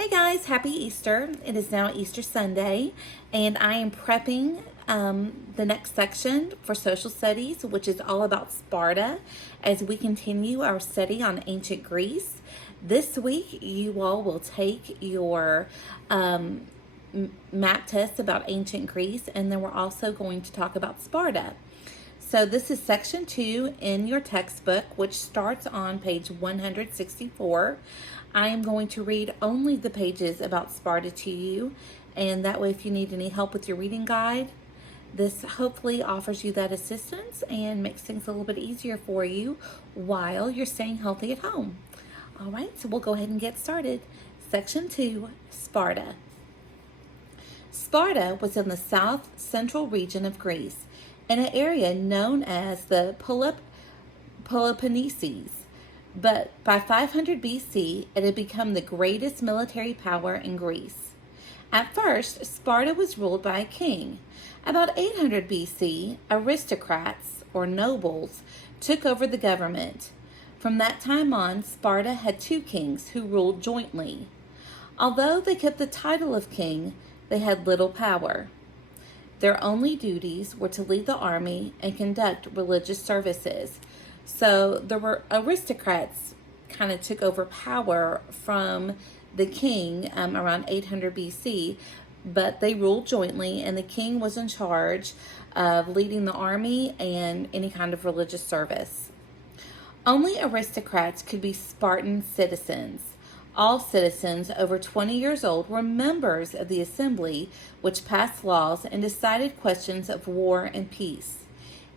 Hey guys, happy Easter. It is now Easter Sunday, and I am prepping the next section for social studies, which is all about Sparta, as we continue our study on ancient Greece. This week, you all will take your map test about ancient Greece, and then we're also going to talk about Sparta. So this is section 2 in your textbook, which starts on page 164. I am going to read only the pages about Sparta to you, and that way if you need any help with your reading guide, this hopefully offers you that assistance and makes things a little bit easier for you while you're staying healthy at home. All right, so we'll go ahead and get started. Section 2, Sparta. Sparta was in the south central region of Greece, in an area known as the Peloponnesus. But by 500 BC, it had become the greatest military power in Greece. At first, Sparta was ruled by a king. About 800 BC, aristocrats, or nobles, took over the government. From that time on, Sparta had two kings who ruled jointly. Although they kept the title of king, they had little power. Their only duties were to lead the army and conduct religious services. So the aristocrats kind of took over power from the king around 800 BC, but they ruled jointly, and the king was in charge of leading the army and any kind of religious service. Only aristocrats could be Spartan citizens. All citizens over 20 years old were members of the assembly, which passed laws and decided questions of war and peace.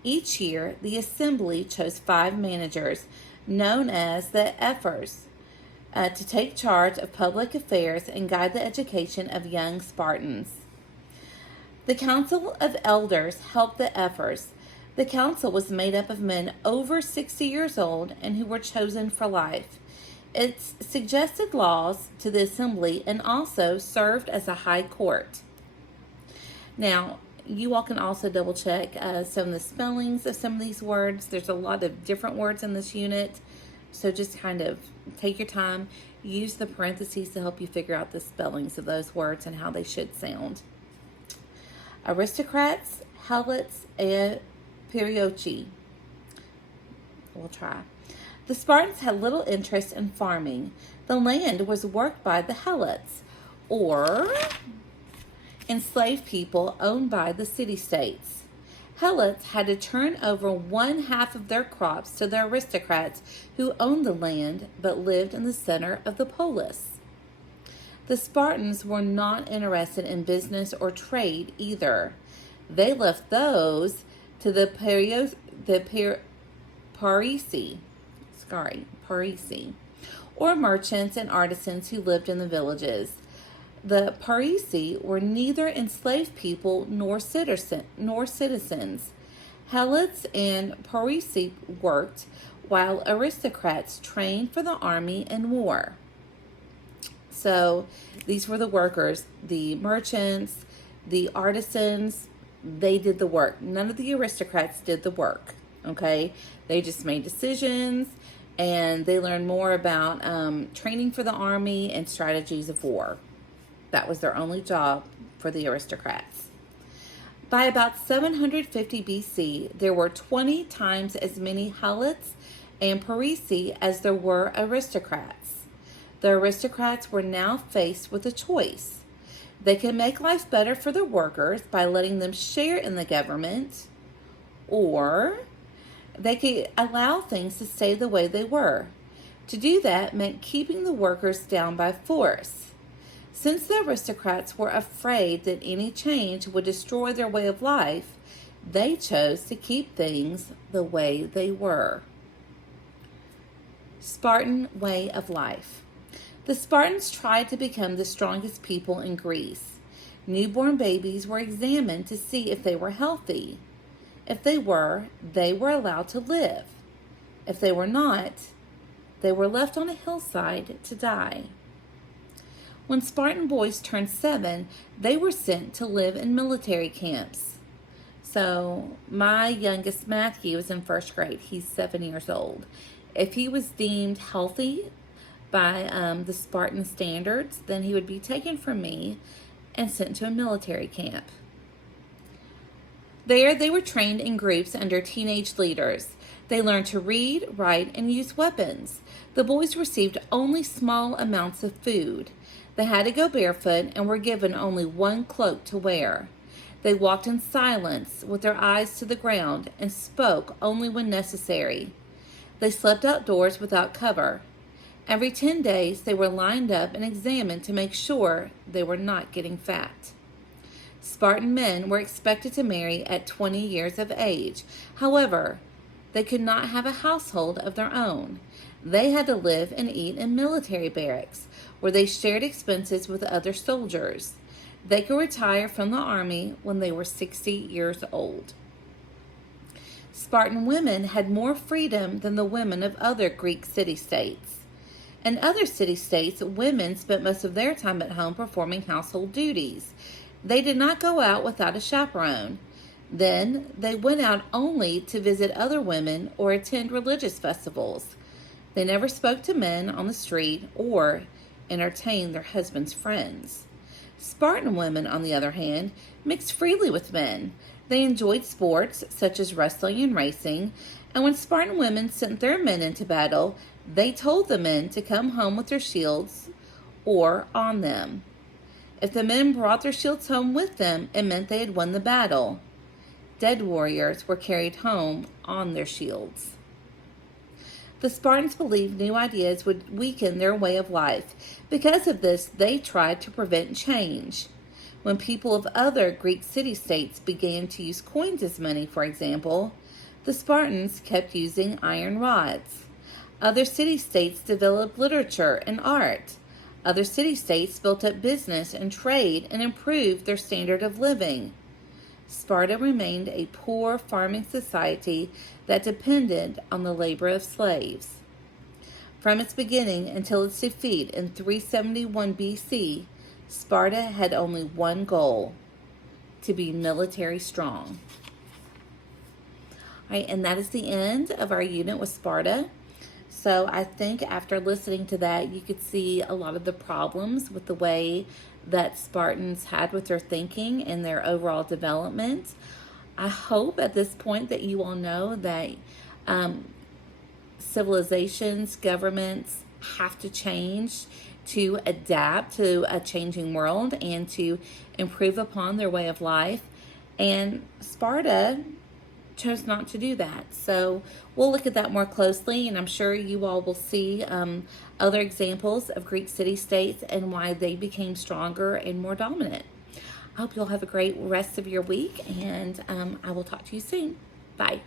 Each year, the assembly chose 5 managers, known as the ephors, to take charge of public affairs and guide the education of young Spartans. The council of elders helped the ephors. The council was made up of men over 60 years old and who were chosen for life. It suggested laws to the assembly and also served as a high court. Now, you all can also double check some of the spellings of some of these words. There's a lot of different words in this unit, so just kind of take your time. Use the parentheses to help you figure out the spellings of those words and how they should sound. Aristocrats, helots, and perioeci. We'll try. The Spartans had little interest in farming. The land was worked by the helots, or enslaved people owned by the city-states. Helots had to turn over 1/2 of their crops to the aristocrats who owned the land but lived in the center of the polis. The Spartans were not interested in business or trade either. They left those to the Parisi, or merchants and artisans who lived in the villages. The Parisi were neither enslaved people nor citizens. Helots and Parisi worked, while aristocrats trained for the army and war. So these were the workers, the merchants, the artisans. They did the work. None of the aristocrats did the work. Okay, they just made decisions, and they learned more about training for the army and strategies of war. That was their only job for the aristocrats. By about 750 BC, there were 20 times as many helots and parisi as there were aristocrats. The aristocrats were now faced with a choice. They could make life better for the workers by letting them share in the government, or they could allow things to stay the way they were. To do that meant keeping the workers down by force. Since the aristocrats were afraid that any change would destroy their way of life, they chose to keep things the way they were. Spartan way of life. The Spartans tried to become the strongest people in Greece. Newborn babies were examined to see if they were healthy. If they were allowed to live. If they were not, they were left on a hillside to die. When Spartan boys turned 7, they were sent to live in military camps. So my youngest Matthew is in 1st grade. He's 7 years old. If he was deemed healthy, by the Spartan standards, then he would be taken from me and sent to a military camp. There, they were trained in groups under teenage leaders. They learned to read, write, and use weapons. The boys received only small amounts of food. They had to go barefoot and were given only one cloak to wear. They walked in silence with their eyes to the ground and spoke only when necessary. They slept outdoors without cover. Every 10 days, they were lined up and examined to make sure they were not getting fat. Spartan men were expected to marry at 20 years of age. However, they could not have a household of their own. They had to live and eat in military barracks, where they shared expenses with other soldiers. They could retire from the army when they were 60 years old. Spartan women had more freedom than the women of other Greek city-states. In other city-states, women spent most of their time at home performing household duties. They did not go out without a chaperone. Then they went out only to visit other women or attend religious festivals. They never spoke to men on the street or entertained their husbands' friends. Spartan women, on the other hand, mixed freely with men. They enjoyed sports such as wrestling and racing, and when Spartan women sent their men into battle, they told the men to come home with their shields or on them. If the men brought their shields home with them, it meant they had won the battle. Dead warriors were carried home on their shields. The Spartans believed new ideas would weaken their way of life. Because of this, they tried to prevent change. When people of other Greek city-states began to use coins as money, for example, the Spartans kept using iron rods. Other city-states developed literature and art. Other city-states built up business and trade and improved their standard of living. Sparta remained a poor farming society that depended on the labor of slaves. From its beginning until its defeat in 371 BC, Sparta had only one goal: to be military strong. All right, and that is the end of our unit with Sparta. So I think after listening to that, you could see a lot of the problems with the way that Spartans had with their thinking and their overall development. I hope at this point that you all know that civilizations, governments have to change to adapt to a changing world and to improve upon their way of life. And Sparta chose not to do that. So we'll look at that more closely, and I'm sure you all will see other examples of Greek city-states and why they became stronger and more dominant. I hope you'll have a great rest of your week, and I will talk to you soon. Bye.